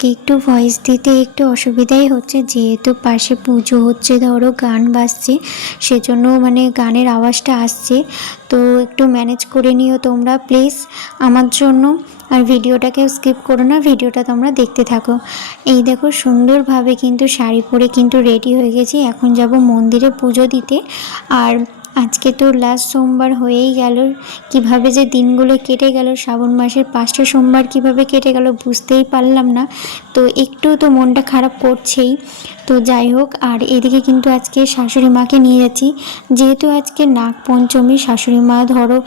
আজকে একটু ভয়েস দিতে একটু অসুবিধাই হচ্ছে, যেহেতু পাশে পুজো হচ্ছে, ধরো গান বাজছে, সেজন্য মানে গানের আওয়াজটা আসছে। তো একটু ম্যানেজ করে নিও তোমরা প্লিজ আমার জন্য। আর ভিডিওটাকে স্কিপ করো না, ভিডিওটা তোমরা দেখতে থাকো। এই দেখো সুন্দরভাবে কিন্তু শাড়ি পরে কিন্তু রেডি হয়ে গেছি, এখন যাব মন্দিরে পুজো দিতে। আর আজকে তো লাস্ট সোমবার হয়েই গেল, কিভাবে যে দিনগুলো কেটে গেল, শ্রাবণ মাসের 5টা সোমবার কিভাবে কেটে গেল বুঝতেই পারলাম না। তো একটু তো মনটা খারাপ করছেই। তো যাই হোক, আর এদিকে কিন্তু আজকে শাশুড়ি মাকে নিয়ে যাচ্ছি, যেহেতু আজকে নাগ পঞ্চমী। শাশুড়ি মা ধরো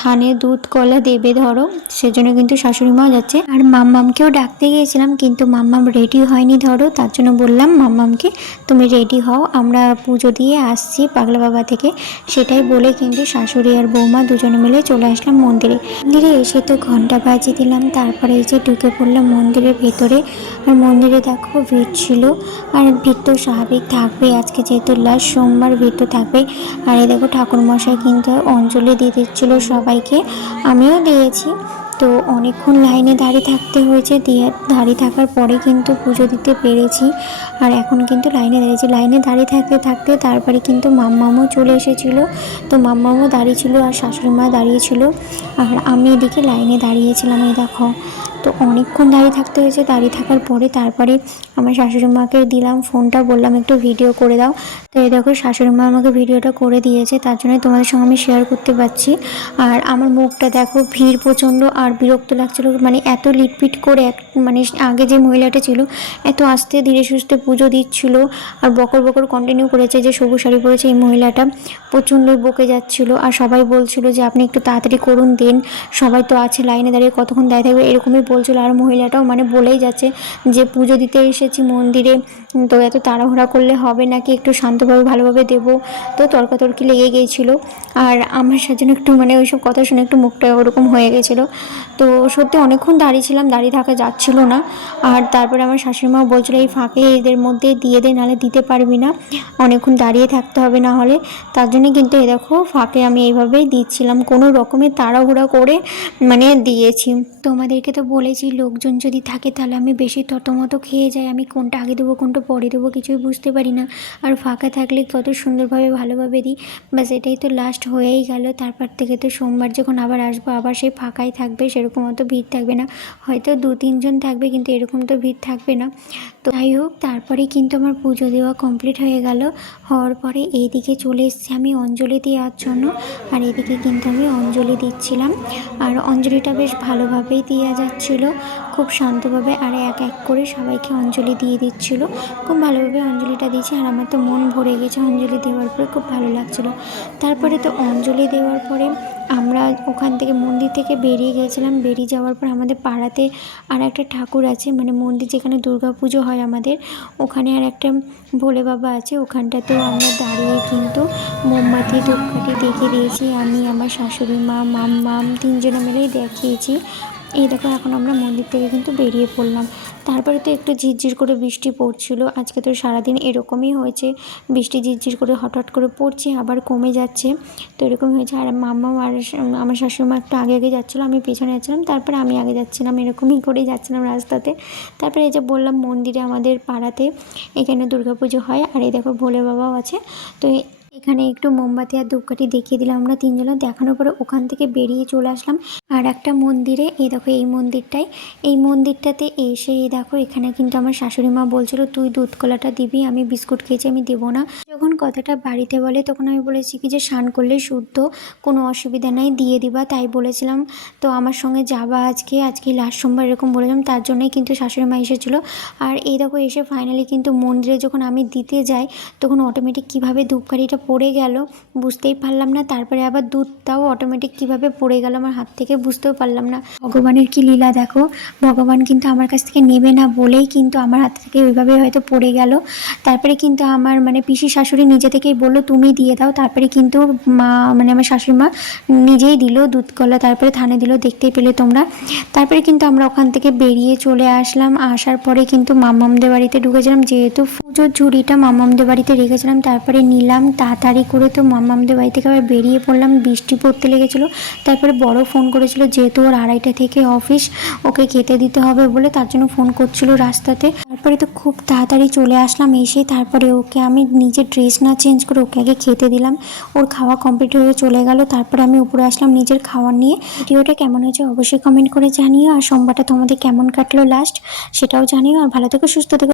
থানে দুধ কলা দেবে ধরো, সেজন্য কিন্তু শাশুড়ি মা যাচ্ছে। আর মাম্মামকেও ডাকতে গিয়েছিলাম, কিন্তু মাম্মাম রেডি হয়নি ধরো, তার জন্য বললাম মাম্মামকে তুমি রেডি হও, আমরা পুজো দিয়ে আসছি পাগলা বাবা থেকে। সেটাই বলে কিন্তু শাশুড়ি আর বৌমা দুজনে মিলে চলে আসলাম মন্দিরে। মন্দিরে এসে তো ঘন্টা বাজিয়ে দিলাম, তারপরে এই যে ঢুকে পড়লাম মন্দিরের ভেতরে। আর মন্দিরে দেখো ভিড় ছিল, আর ভিড় তো স্বাভাবিক থাকবে, আজকে যেহেতু লাস্ট সোমবার ভিড় তো থাকবে। আর এই দেখো ঠাকুরমশাই কিন্তু অঞ্জলি দিয়ে দিচ্ছিলো সবাইকে, আমিও দিয়েছি। তো অনেকক্ষণ লাইনে দাঁড়িয়ে থাকতে হয়েছে, দিয়ে দাঁড়িয়ে থাকার পরে কিন্তু পুজো দিতে পেরেছি। আর এখন কিন্তু লাইনে দাঁড়িয়েছি, লাইনে দাঁড়িয়ে থাকতে থাকতে তারপরে কিন্তু মাম্মামও চলে এসেছিলো। তো মাম্মামও দাঁড়িয়ে ছিল আর শাশুড়ি মা দাঁড়িয়েছিল, আর আমি এদিকে লাইনে দাঁড়িয়েছিলাম। এই দেখো, তো অনেকক্ষণ দাঁড়িয়ে থাকতে হয়েছে। দাঁড়িয়ে থাকার পরে তারপরে আমার শাশুড়ি মাকে দিলাম ফোনটা, বললাম একটু ভিডিও করে দাও। তো এই দেখো শাশুড়ি মা আমাকে ভিডিওটা করে দিয়েছে, তার জন্য তোমাদের সঙ্গে আমি শেয়ার করতে পারছি। আর আমার মুখটা দেখো, ভিড় প্রচণ্ড আর বিরক্ত লাগছিল, মানে এত লিটপিট করে মানে আগে যে মহিলাটা ছিল এত আস্তে ধীরে সুস্থে পুজো দিচ্ছিল, আর বকর বকর কন্টিনিউ করেছে। যে সবুজ শাড়ি পরেছে এই মহিলাটা প্রচণ্ড বকে যাচ্ছিল, আর সবাই বলছিল যে আপনি একটু তাড়াতাড়ি করুন, দেন সবাই তো আছে লাইনে দাঁড়িয়ে কতক্ষণ দাঁড়িয়ে থাকবে, এরকমই বলছিল। আর মহিলাটাও মানে বলেই যাচ্ছে যে পুজো দিতে এসেছি মন্দিরে, তো এত তাড়াহুড়া করলে হবে নাকি, একটু শান্তভাবে ভালোভাবে দেবো। তো তর্কাতর্কি লেগে গিয়েছিলো, আর আমার সাথে একটু মানে ওইসব কথা শুনে একটু মুখটা ওরকম হয়ে গেছিলো। তো সত্যি অনেকক্ষণ দাঁড়িয়েছিলাম, দাঁড়িয়ে থাকা যাচ্ছিল না। আর তারপরে আমার শাশুড়িমাও বলছিলো এই ফাঁকে এদের মধ্যে দিয়ে দে, নাহলে দিতে পারবি না, অনেকক্ষণ দাঁড়িয়ে থাকতে হবে না হলে। তার জন্য কিন্তু এই দেখো ফাঁকে আমি এইভাবেই দিচ্ছিলাম, কোনো রকমের তাড়াহুড়া করে মানে দিয়েছি। তোমাদেরকে তো বলেছি লোকজন যদি থাকে তাহলে আমি বেশি থতমত খেয়ে যাই, আমি কোনটা আগে দেবো কোনটা পরে দেবো কিছুই বুঝতে পারি না। আর ফাঁকা থাকলে কত সুন্দরভাবে ভালোভাবে দিই। বাস এটাই তো লাস্ট হয়েই গেল, তারপর থেকে তো সোমবার যখন আবার আসবো আবার সেই ফাঁকাই থাকবে, সেরকম অত ভিড় থাকবে না, হয়তো 2-3 জন থাকবে, কিন্তু এরকম তো ভিড় থাকবে না। তো যাই হোক, তারপরে কিন্তু আমার পুজো দেওয়া কমপ্লিট হয়ে গেল। হওয়ার পরে এইদিকে চলে এসেছি আমি অঞ্জলি দেওয়ার জন্য, আর এদিকে কিন্তু আমি অঞ্জলি দিচ্ছিলাম। আর অঞ্জলিটা বেশ ভালোভাবেই দেওয়া যাচ্ছিলো, খুব শান্তভাবে, আর এক এক করে সবাইকে অঞ্জলি দিয়ে দিচ্ছিলো, খুব ভালোভাবে অঞ্জলিটা দিয়েছি। আর আমার তো মন ভরে গেছে অঞ্জলি দেওয়ার পরে, খুব ভালো লাগছিলো। তারপরে তো অঞ্জলি দেওয়ার পরে আমরা ওখান থেকে মন্দির থেকে বেরিয়ে গিয়েছিলাম। বেরিয়ে যাওয়ার পর আমাদের পাড়াতে আর একটা ঠাকুর আছে, মানে মন্দির যেখানে দুর্গা পুজো হয় আমাদের, ওখানে আর একটা ভোলে বাবা আছে, ওখানটাতেও আমরা দাঁড়িয়ে কিন্তু মোমবাতি ধূপকাঠি দেখিয়ে দিয়েছি। আমি, আমার শাশুড়ি মা, মাম্মাম 3 জনে মিলেই দেখিয়েছি। এই দেখো এখন আমরা মন্দির থেকে কিন্তু বেরিয়ে পড়লাম। তারপরে তো একটু ঝিরঝির করে বৃষ্টি পড়ছিল, আজকে তো সারাদিন এরকমই হয়েছে, বৃষ্টি ঝিরঝির করে হঠাৎ করে পড়ছে আবার কমে যাচ্ছে, তো এরকম হয়েছে। আর মাম্মা আর আমার শাশুড়িমা একটু আগে আগে যাচ্ছিলো, আমি পেছনে যাচ্ছিলাম, তারপরে আমি আগে যাচ্ছিলাম, এরকমই করেই যাচ্ছিলাম রাস্তাতে। তারপরে এই যে বললাম মন্দিরে আমাদের পাড়াতে এখানে দুর্গাপুজো হয়, আর এই দেখো ভোলে বাবাও আছে। তো এখানে একটু মোমবাতি আর ধূপকাঠি দেখিয়ে দিলাম আমরা 3 জনে, দেখানোর পরে ওখান থেকে বেরিয়ে চলে আসলাম আর একটা মন্দিরে। এই দেখো এই মন্দিরটাতে এসে এই দেখো এখানে কিন্তু আমার শাশুড়ি মা বলছিল তুই দুধ কলাটা দিবি, আমি বিস্কুট খেয়েছি আমি দেবো না। যখন কথাটা বাড়িতে বলে তখন আমি বলেছি কি যে স্নান করলে শুদ্ধ, কোনো অসুবিধা নাই, দিয়ে দিবা, তাই বলেছিলাম। তো আমার সঙ্গে যাবা আজকে লাস্ট সোমবার এরকম বলেছিলাম, তার জন্যই কিন্তু শাশুড়ি মা এসেছিলো। আর এই দেখো এসে ফাইনালি কিন্তু মন্দিরে যখন আমি দিতে যাই তখন অটোমেটিক কীভাবে ধূপকাঠিটা পড়ে গেল বুঝতেই পারলাম না, তারপরে আবার দুধটাও অটোমেটিক কীভাবে পড়ে গেল আমার হাত থেকে বুঝতেও পারলাম না। ভগবানের কি লীলা দেখো, ভগবান কিন্তু আমার কাছ থেকে নেবে না বলেই কিন্তু আমার হাত থেকে ওইভাবে হয়তো পড়ে গেল। তারপরে কিন্তু আমার মানে পিসি শাশুড়ি নিজে থেকেই বললো তুমি দিয়ে দাও, তারপরে কিন্তু মা মানে আমার শাশুড়ি মা নিজেই দিল দুধ কলা, তারপরে থানে দিল, দেখতেই পেলে তোমরা। তারপরে কিন্তু আমরা ওখান থেকে বেরিয়ে চলে আসলাম, আসার পরে কিন্তু মামামদের বাড়িতে ঢুকেছিলাম, যেহেতু পুজোর ঝুড়িটা মামামদের বাড়িতে রেখেছিলাম, তারপরে নিলাম। তাড়াতাড়ি করে তো মামামদের বাড়ি থেকে আবার বেরিয়ে পড়লাম, বৃষ্টি পড়তে লেগেছিলো। তারপরে বড় ফোন করেছিল, যেহেতু ওর 2:30 থেকে অফিস, ওকে খেতে দিতে হবে বলে, তার জন্য ফোন করছিল রাস্তাতে। তারপরে তো খুব তাড়াতাড়ি চলে আসলাম, এসে তারপরে ওকে আমি নিজের ড্রেস না চেঞ্জ করে ওকে আগে খেতে দিলাম। ওর খাওয়া কমপ্লিট হয়ে চলে গেল, তারপরে আমি উপরে আসলাম নিজের খাওয়ার নিয়ে। ভিডিওটা কেমন হয়েছে অবশ্যই কমেন্ট করে জানিও, আর সোমবারটা তোমাদের কেমন কাটলো লাস্ট সেটাও জানিও। আর ভালো থেকো, সুস্থ থেকো।